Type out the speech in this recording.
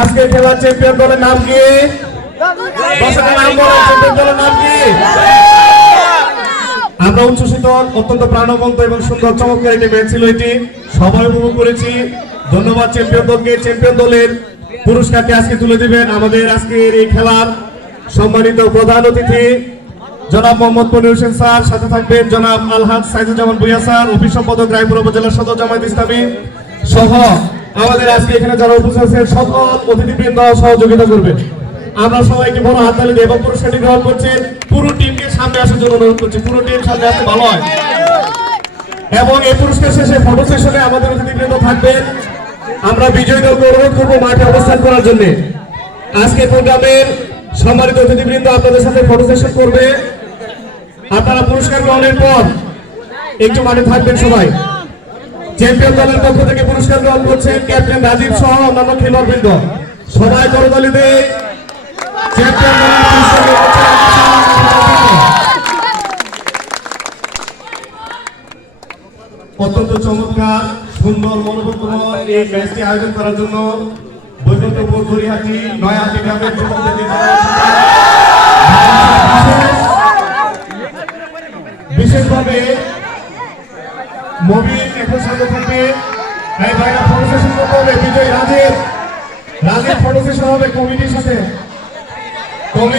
আজকে খেলার চ্যাম্পিয়ন দলের নাম কি? চ্যাম্পিয়ন দলের নাম কি? আমরা উচ্ছ্বসিত, অত্যন্ত প্রাণবন্ত এবং সুন্দর চমৎকার একটি ম্যাচ ছিল এটি, সবাই উপভোগ করেছি। ধন্যবাদ চ্যাম্পিয়ন দলকে। চ্যাম্পিয়ন দলের পুরস্কারটি আজকে তুলে দিবেন আমাদের আজকের এই খেলার সম্মানিত প্রধান অতিথি জনাব মোহাম্মদ মনির হোসেন স্যার, সাথে থাকবেন জনাব আলহাজ সাইদুজ্জামান ভূঁইয়া স্যার, অফিস সম্পাদক রায়পুর উপজেলা সদর জামায়াত ইসলামী সহ আমাদের আজকে এখানে যারা উপস্থিত আছেন সকল অতিথিবৃন্দ সহযোগিতা করবেন। আমরা সবাইকে বড় হাততালি দিয়ে এবং পুরস্কারটি গ্রহণ করছেন। পুরো টিমকে সামনে আসার জন্য অনুরোধ করছি, পুরো টিম সামনে আসতে ভালো হয়। এবং এই পুরস্কার শেষে ফটো সেশনে আমাদের অতিথিবৃন্দ থাকবেন। আমরা বিজয়ী দলকে অনুরোধ করবো মাঠে অবস্থান করার জন্য। আজকে প্রোগ্রামের সম্মানিত অতিথিবৃন্দ আপনাদের সাথে ফটো সেশন করবে। আপনারা পুরস্কার গ্রহণের পর একটু মাঠে থাকবেন সবাই। চ্যাম্পিয়ন দলের পক্ষ থেকে পুরস্কার গ্রহণ করছেন ক্যাপ্টেন রাজীব সহ অন্যান্য খেলোয়াড়বৃন্দ। সবাই করতালি দিয়ে চ্যাম্পিয়ন দলের পুরস্কার গ্রহণ করছেন। অত্যন্ত চমৎকার, সুন্দর, মনোমুগ্ধকর এই ম্যাচটি আয়োজন করার জন্য বৈকুণ্ঠপুর, দড়িহাটি, নয়াহাটি গ্রামের যুবকদেরকে বিশেষভাবে মবিন এখন সাথে থাকবে। এই ভাইরা ফটো সেশন করতে হবে। বিজয় রাজের ফটো সেশন হবে কমিটির সাথে।